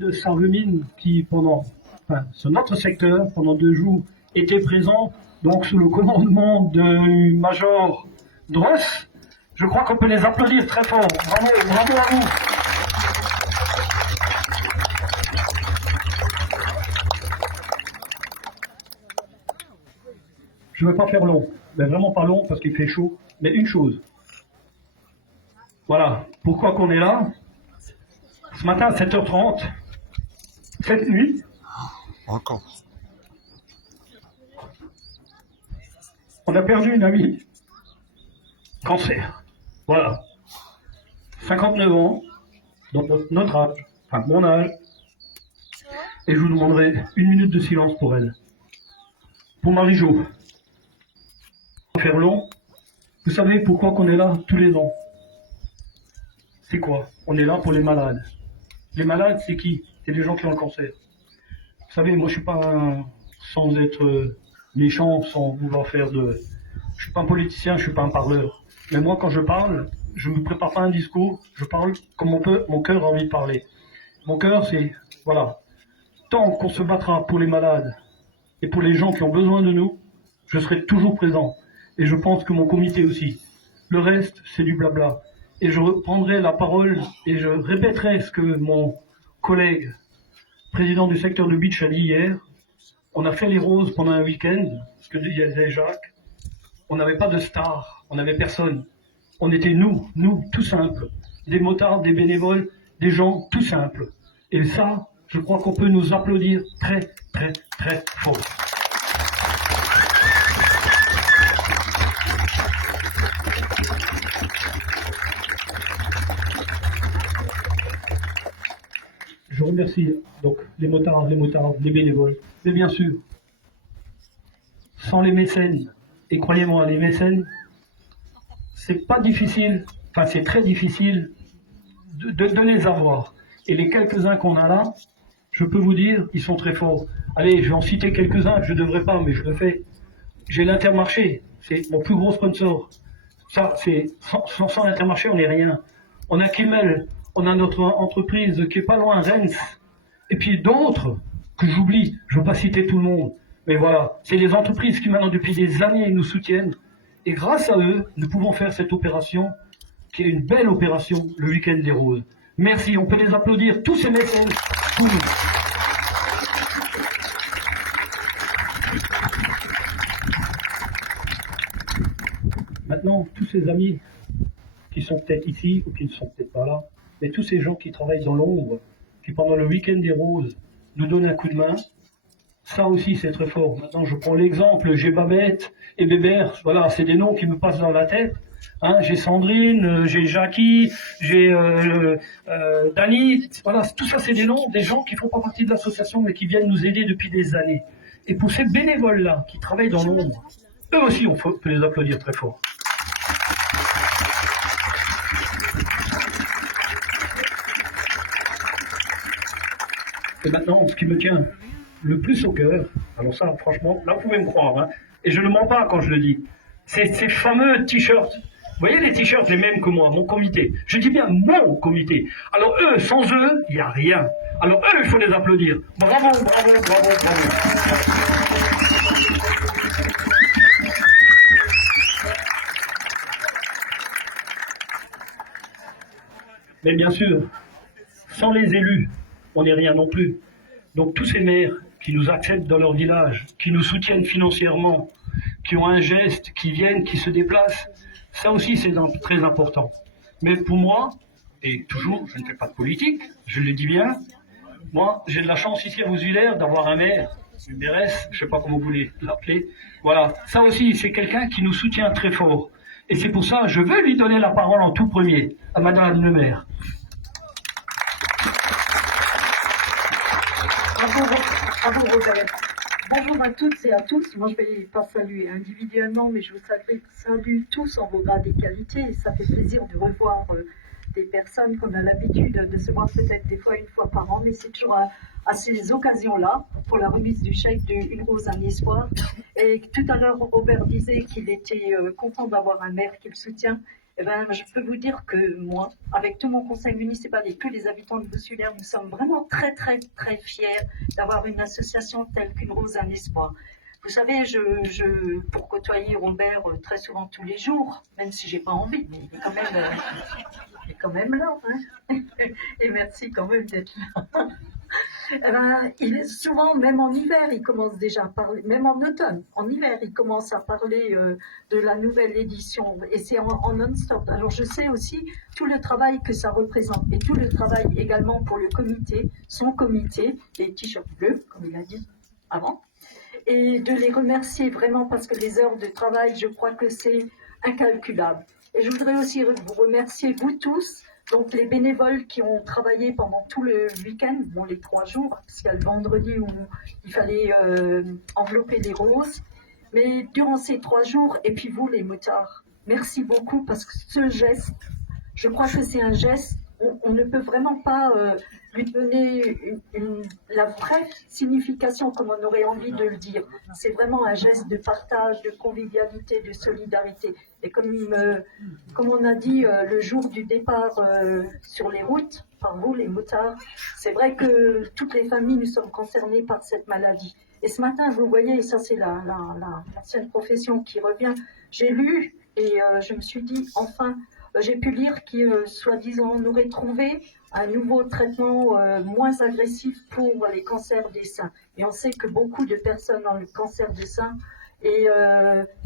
de Sarreguemines qui, sur notre secteur, pendant 2 jours, était présent, donc sous le commandement du major Dross. Je crois qu'on peut les applaudir très fort. Bravo, bravo à vous. Je ne vais pas faire long, mais vraiment pas long parce qu'il fait chaud. Mais une chose. Voilà, pourquoi qu'on est là? Ce matin à 7h30, cette nuit, Encore. on a perdu une amie. Cancer. Voilà. 59 ans, donc notre âge, enfin mon âge. Et je vous demanderai 1 minute de silence pour elle. Pour Marie-Jo. Faire long. Vous savez pourquoi qu'on est là tous les ans? C'est quoi? On est là pour les malades. Les malades, c'est qui? C'est les gens qui ont le cancer. Vous savez, moi je suis pas sans être méchant, sans vouloir faire de... Je suis pas un politicien, je suis pas un parleur. Mais moi quand je parle, je ne me prépare pas un discours, je parle comme mon cœur a envie de parler. Mon cœur c'est, voilà, tant qu'on se battra pour les malades et pour les gens qui ont besoin de nous, je serai toujours présent. Et je pense que mon comité aussi. Le reste, c'est du blabla. Et je reprendrai la parole et je répéterai ce que mon collègue, président du secteur de Beach, a dit hier. On a fait les roses pendant un week-end, ce que disait Jacques. On n'avait pas de stars, on n'avait personne. On était nous, tout simples. Des motards, des bénévoles, des gens tout simples. Et ça, je crois qu'on peut nous applaudir très, très, très fort. Je remercie donc les motards, les bénévoles. Mais bien sûr, sans les mécènes, et croyez-moi, les mécènes, c'est pas difficile, enfin c'est très difficile de les avoir. Et les quelques-uns qu'on a là, je peux vous dire, ils sont très forts. Allez, je vais en citer quelques-uns, je ne devrais pas, mais je le fais. J'ai l'Intermarché, c'est mon plus gros sponsor. Ça, c'est sans l'Intermarché, on n'est rien. On a Kimmel, on a notre entreprise qui est pas loin, Rennes. Et puis d'autres que j'oublie, je ne veux pas citer tout le monde. Mais voilà, c'est les entreprises qui maintenant depuis des années nous soutiennent. Et grâce à eux, nous pouvons faire cette opération, qui est une belle opération, le Week-end des Roses. Merci, on peut les applaudir, tous ces mécènes, tous nous. Maintenant, tous ces amis qui sont peut-être ici ou qui ne sont peut-être pas là, mais tous ces gens qui travaillent dans l'ombre, qui pendant le Week-end des Roses nous donnent un coup de main, ça aussi c'est très fort. Maintenant je prends l'exemple, j'ai Babette et Bébert, voilà, c'est des noms qui me passent dans la tête. Hein, j'ai Sandrine, j'ai Jackie, j'ai Dani, voilà, tout ça c'est des noms, des gens qui font pas partie de l'association mais qui viennent nous aider depuis des années. Et pour ces bénévoles-là qui travaillent dans l'ombre, eux aussi on peut les applaudir très fort. Et maintenant, ce qui me tient le plus au cœur, alors ça, franchement, là, vous pouvez me croire, hein, et je ne mens pas quand je le dis, c'est ces fameux t-shirts. Vous voyez les t-shirts, les mêmes que moi, mon comité. Je dis bien mon comité. Alors eux, sans eux, il n'y a rien. Alors eux, il faut les applaudir. Bravo, bravo, bravo, bravo. Mais bien sûr, sans les élus, on n'est rien non plus. Donc tous ces maires qui nous acceptent dans leur village, qui nous soutiennent financièrement, qui ont un geste, qui viennent, qui se déplacent, ça aussi c'est très important. Mais pour moi, et toujours, je ne fais pas de politique, je le dis bien, moi j'ai de la chance ici à Vosvillers d'avoir un maire, une mairesse, je ne sais pas comment vous voulez l'appeler. Voilà, ça aussi c'est quelqu'un qui nous soutient très fort. Et c'est pour ça que je veux lui donner la parole en tout premier, à Madame le maire. Bravo Rosalie. Bonjour à toutes et à tous. Moi, je ne vais pas saluer individuellement, mais je vous salue tous en vos grades et qualités. Ça fait plaisir de revoir des personnes qu'on a l'habitude de se voir peut-être des fois une fois par an, mais c'est toujours à ces occasions-là, pour la remise du chèque d'une rose, un espoir. Et tout à l'heure, Robert disait qu'il était content d'avoir un maire qui le soutient. Eh ben, je peux vous dire que moi, avec tout mon conseil municipal et tous les habitants de Boussulaire, nous sommes vraiment très, très, très fiers d'avoir une association telle qu'Une Rose, un Espoir. Vous savez, pour côtoyer Robert très souvent tous les jours, même si j'ai pas envie, mais il est quand même là. Hein. Et merci quand même d'être là. Eh ben, souvent, même en hiver, il commence déjà à parler, même en automne, en hiver, il commence à parler de la nouvelle édition, et c'est en non-stop. Alors je sais aussi tout le travail que ça représente, et tout le travail également pour le comité, son comité, les t-shirts bleus, comme il a dit avant, et de les remercier vraiment parce que les heures de travail, je crois que c'est incalculable. Et je voudrais aussi vous remercier, vous tous, donc les bénévoles qui ont travaillé pendant tout le week-end, bon les 3 jours, parce qu'il y a le vendredi où il fallait envelopper les roses, mais durant ces 3 jours, et puis vous les motards, merci beaucoup parce que ce geste, je crois que c'est un geste, on ne peut vraiment pas lui donner la vraie signification comme on aurait envie de le dire. C'est vraiment un geste de partage, de convivialité, de solidarité. Et comme on a dit le jour du départ sur les routes, par vous les motards, c'est vrai que toutes les familles nous sommes concernées par cette maladie. Et ce matin, vous voyez, et ça c'est l'ancienne profession qui revient, j'ai lu et je me suis dit, enfin, j'ai pu lire que, soi-disant, on aurait trouvé un nouveau traitement moins agressif pour les cancers des seins. Et on sait que beaucoup de personnes ont le cancer des seins. Et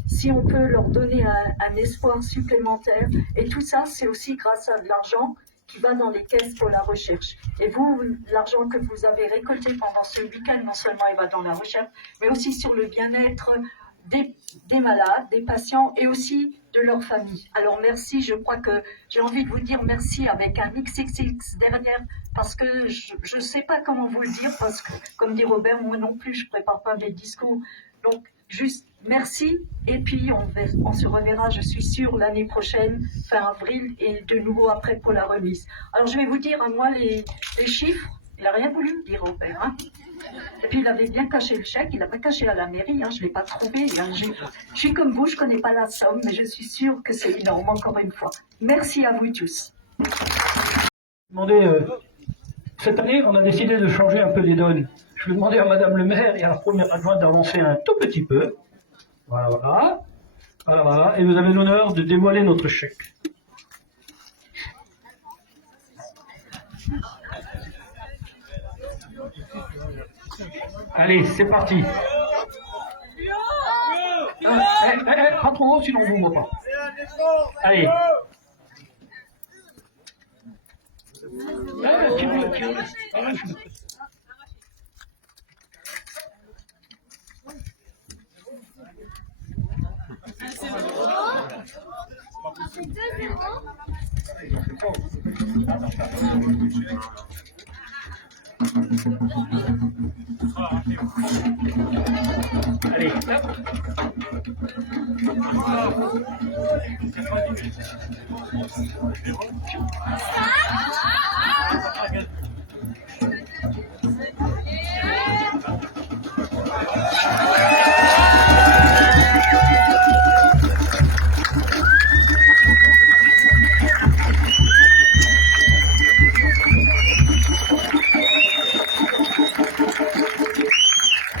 si on peut leur donner un espoir supplémentaire, et tout ça, c'est aussi grâce à de l'argent qui va dans les caisses pour la recherche. Et vous, l'argent que vous avez récolté pendant ce week-end, non seulement il va dans la recherche, mais aussi sur le bien-être des malades, des patients et aussi de leur famille. Alors merci, je crois que j'ai envie de vous dire merci avec un XXX derrière parce que je ne sais pas comment vous le dire parce que, comme dit Robert, moi non plus, je ne prépare pas mes discours. Donc, juste merci et puis on se reverra, je suis sûre, l'année prochaine, fin avril et de nouveau après pour la remise. Alors, je vais vous dire, moi, les chiffres, il n'a rien voulu me dire, Robert. Hein. Et puis il avait bien caché le chèque, il n'a pas caché à la mairie, hein, je ne l'ai pas trouvé. Hein, je suis comme vous, je ne connais pas la somme, mais je suis sûre que c'est énorme, encore une fois. Merci à vous tous. Cette année, on a décidé de changer un peu les donnes. Je vais demander à Madame le maire et à la première adjointe d'avancer un tout petit peu. Voilà, voilà. Voilà, voilà. Et vous avez l'honneur de dévoiler notre chèque. Allez, c'est parti. Pas trop haut, sinon on ne vous voit pas. Allez. Allez,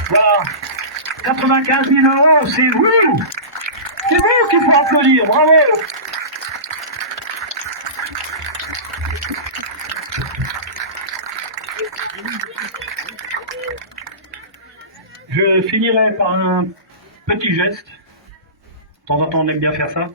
voilà. 95 000 €, c'est vous! C'est vous qu'il faut applaudir, bravo! Je finirai par un petit geste. De temps en temps, on aime bien faire ça.